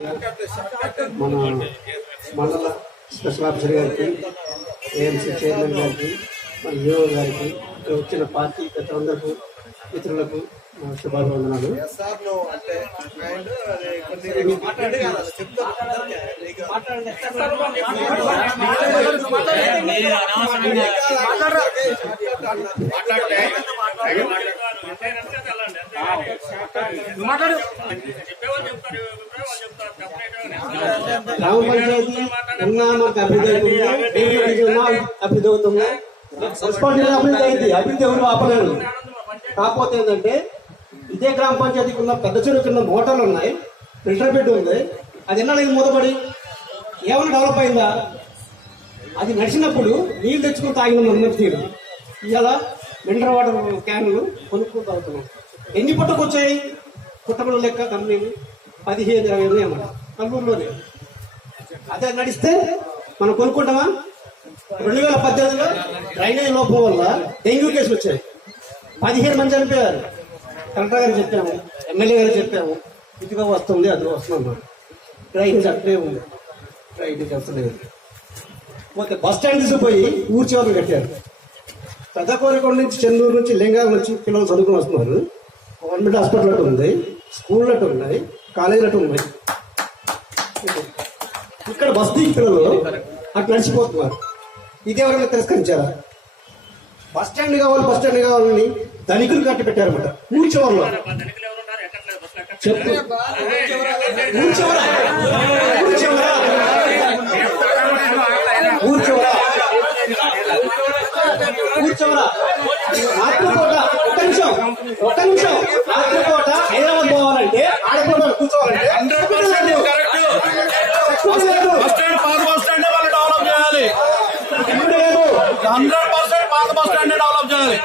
మన మండల special officer గారికి ఏఎంసీ చైర్మన్ గారికి మన యువ గారికి ఇక్కడ వచ్చిన పార్టీ పెద్దలందరికీ మిత్రులకు ఇతరులకు శుభాభివందనాలు మాట్లాడి గ్రామ పంచాయతీ ఉన్నా మనకు అభివృద్ధి అవుతుంది ఉన్నా అభివృద్ధి అవుతుంది మున్సిపాలిటీ అభివృద్ధి అయింది అభివృద్ధి ఎవరు ఆపలేరు కాకపోతే ఏంటంటే ఇదే గ్రామ పంచాయతీకి ఉన్న పెద్ద చెరువు కింద మోటార్లు ఉన్నాయి. ఫిల్టర్ బెడ్ ఉంది. అది ఎన్నాళ్ళకి మూతపడి ఏమైనా డెవలప్ అయిందా? అది నడిచినప్పుడు నీళ్ళు తెచ్చుకుని తాగిన మన తీరు. ఇలా మినరల్ వాటర్ క్యాన్లు కొనుక్కు తాగుతున్నాం ఎన్ని పుట్టకు వచ్చాయి? పుట్టకుల లెక్క కంపెనీలు పదిహేను ఇరవై ఉన్నాయి అన్నమాట. కల్లూరులోనే. అదే నడిస్తే మనం కొనుక్కుంటామా? రెండు వేల పద్దెనిమిదిలో డ్రైనేజ్ లోపం వల్ల డెంగ్యూ కేసులు వచ్చాయి. పదిహేను మంది చనిపోయారు. కలెక్టర్ గారు చెప్పాము ఎమ్మెల్యే గారికి చెప్పాము ఇదిగో వస్తుంది అది వస్తున్నాం డ్రైనేజ్ చెప్పలే ఉంది. ట్రైన్ చెప్పలేదు పోతే బస్ స్టాండ్ పోయి ఊరి చివరిని కట్టారు పెద్దకోరికొండ నుంచి చెన్నూరు నుంచి లింగాల నుంచి పిల్లలు చదువుకుని వస్తున్నారు. గవర్నమెంట్ హాస్పిటల్ అటు ఉంది స్కూల్ అటు ఉన్నాయి కాలేజీలు అటు ఉన్నాయి. ఇక్కడ బస్ దిగి పిల్లలు అటు నడిచిపోతున్నారు. ఇది ఎవరైనా తిరస్కరించారా? బస్ స్టాండ్ కావాలి బస్ స్టాండ్ కావాలని ధనికులు కట్టి పెట్టారన్నమాట. ఊరి చివరిలో. చెప్పు. ఊరి చివర? ఊరి చివర? ఊరి చివర? కూర్చోరా రాత్రిపూట ఒక్క నిమిషం. ఒక్క నిమిషం. రాత్రిపూట హైదరాబాద్ పోవాలంటే ఆడపూట కూర్చోవాలంటే శక్తి లేదు. బస్ స్టాండ్ పాత బస్ స్టాండ్ వాళ్ళు డెవలప్ చేయాలి ఇప్పుడు లేదు హండ్రెడ్ పర్సెంట్ పాత బస్ స్టాండ్ డెవలప్ చేయాలి.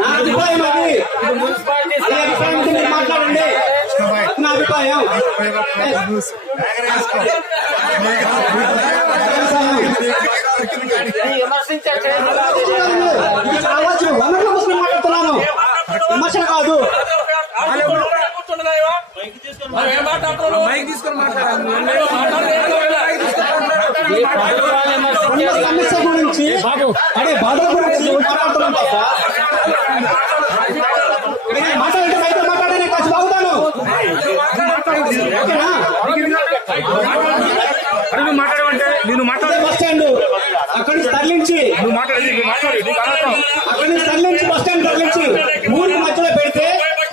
నా అభిప్రాయం నా అది ఈ అభిప్రాయం గురించి మీరు మాట్లాడండి నా అభిప్రాయం కావచ్చు వనరుల కోసం మాట్లాడుతున్నాను విమర్శన కాదు ఉన్న సమస్య గురించి అదే బాధ గురించి మాట్లాడుతున్నాం మాట్లాడంటే బయట మాట్లాడడానికి వచ్చి బాగుతాను ఓకేనా? నువ్వు మాట్లాడమంటే నేను అదే మాట్లాడే బస్ స్టాండ్. అక్కడి నుంచి తరలించి. నువ్వు మాట్లాడి అక్కడి నుంచి తరలించి బస్ స్టాండ్ తరలించి ఊరికి మధ్యలో పెడితే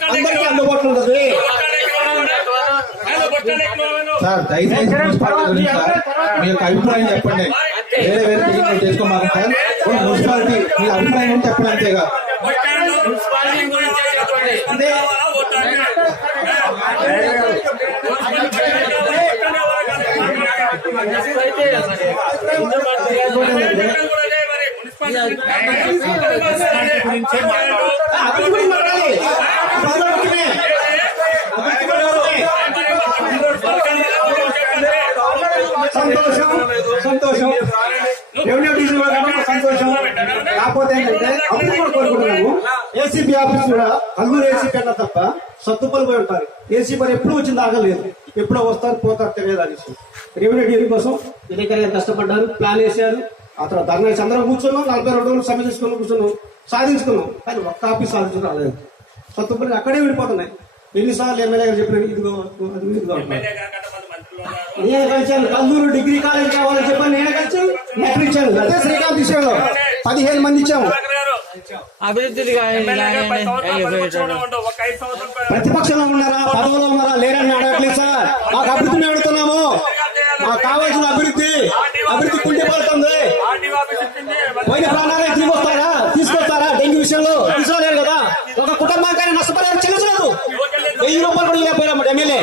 అందరికీ అందుబాటులో ఉంటుంది. దయచేసి సార్ మీ యొక్క అభిప్రాయం చెప్పండి. వేరే వేరే సార్. ఓన్లీ మున్సిపాలిటీ మీ అభిప్రాయం చెప్పండి అంతేగా. గురించి మాట్లాడాలి ప్రజల ముఖ్యమే. అభివృద్ధి గురించి సంతోషం? సంతోషం? రెవెన్యూ డివిజన్ సంతోషం? కాకపోతే ఏంటంటే అప్పుడు కూడా కోరుకుంటున్నాము ఏసీబీ ఆఫీస్ కూడా అల్లూరు ఏసీపీ అన్న తప్ప సత్తుపల్లి పోయి ఉంటారు. ఏసీపీ మరి ఎప్పుడు వచ్చింది ఆగలేదు ఎప్పుడో వస్తారు పోతారు తెలియదు అనేసి రెవెన్యూ డివిజన్ కోసం? విలేకరి గారు కష్టపడ్డారు? ప్లాన్ వేశారు. ఆ తర్వాత ధర్నా అందరం కూర్చున్నాం. నలభై రెండు రోజులు సమ్మె తీసుకుని కూర్చున్నాం. సాధించుకున్నాం. కానీ ఒక్క ఆఫీస్ సాధించడం రాలేదు. సత్తుపల్లి అక్కడే విడిపోతున్నాయి. ఎన్నిసార్లు ఎమ్మెల్యే గారు చెప్పిన ఇదిగో అది ఇదిగో. నేను కలిసాను కల్లూరు డిగ్రీ కాలేజ్ కావాలని చెప్పని నేను కలిసి లెటర్ ఇచ్చాను. అదే శ్రీకాంత్ విషయంలో. పదిహేను మంది ఇచ్చాము. ప్రతిపక్షంలో ఉన్నారా? పదవులో ఉన్నారా? లేరని అడగట్లేదు సార్. మాకు అభివృద్ధి మేము అడుగుతున్నాము. మాకు కావాల్సిన అభివృద్ధి అభివృద్ధి కుంటిపడుతుంది పోయిన ప్రాణాలే తిరిగి వస్తారా? తీసుకొస్తారా? డెంగ్యూ విషయంలో తీసుకోలేరు కదా. ఒక కుటుంబానికైనా నష్టపరిహారం చెల్లించలేదు. వెయ్యి రూపాయలు కూడా ఇవ్వకపోయారు ఎమ్మెల్యే.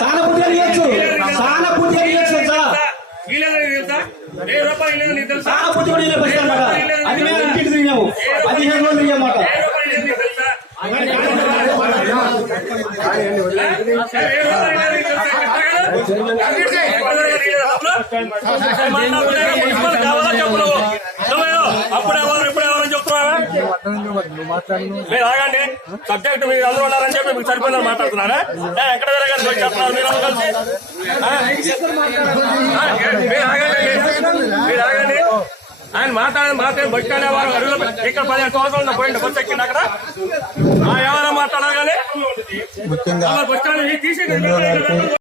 సానుభూతిగా ఇవ్వచ్చు సానుభూతిగా ఇవ్వచ్చు సార్ సానుభూతి కూడా ఇవ్వలేదు అన్నమాట అది మేము ఇంటికి తిరిగాము పదిహేను రోజులు తిరిగామాట అప్పుడు ఎవరు ఇప్పుడు ఎవరు చెప్తున్నావా మీరు ఆగండి. సబ్జెక్ట్ మీరు అందరూ ఉన్నారని చెప్పి మీకు సరిపోయిందని మాట్లాడుతున్నారా? ఏ, ఎక్కడ పోయి చెప్తున్నారు మీరు అందరూ కలిసి. మీరు ఆగండి. మీరు ఆగండి. ఆయన మాట్లాడే మాట్లాడి బస్ స్టాండ్ వారు అడుగులో ఇక్కడ పదిహేను సంవత్సరాలు పోయింది బస్ ఎక్కింది అక్కడ. ఆ, ఎవరైనా మాట్లాడాలి కానీ? ముఖ్యంగా బస్ స్టాండ్ తీసి